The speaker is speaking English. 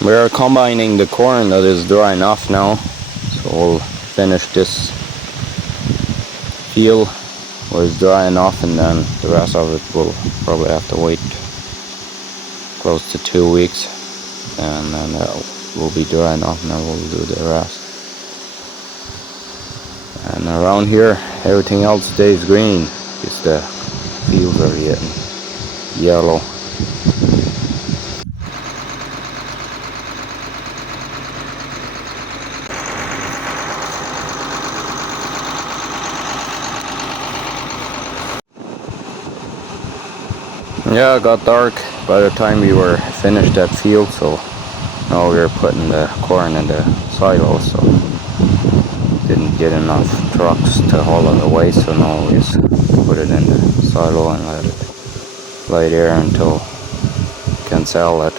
We are combining the corn that is drying off now, so we'll finish this field was drying off, and then the rest of it will probably have to wait close to 2 weeks, and then will be drying off, and then we'll do the rest. And around here everything else stays green, just the fields are getting yellow. Yeah, it got dark by the time we were finished that field, so now we're putting the corn in the silo, so didn't get enough trucks to haul it away, so now we just put it in the silo and let it lay there until we can sell it.